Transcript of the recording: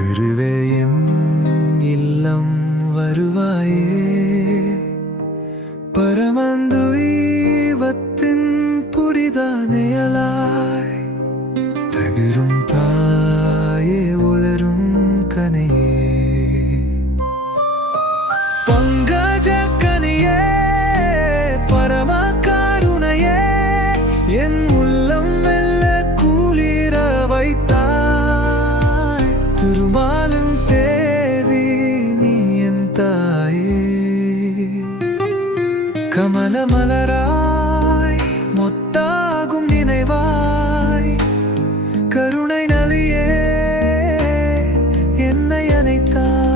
திருவே எம் இல்லம் வருவாயே. பரமந்துயவத்தின் புடிதானையலாய் தகரும் தாயே உளரும் கனையே. பங்கஜ கனியே பரம காருணையே. என் உள்ளம் கமல மலராய் மொத்தாகும் நினைவாய். கருணை நலியே என்னை அனைத்தாய்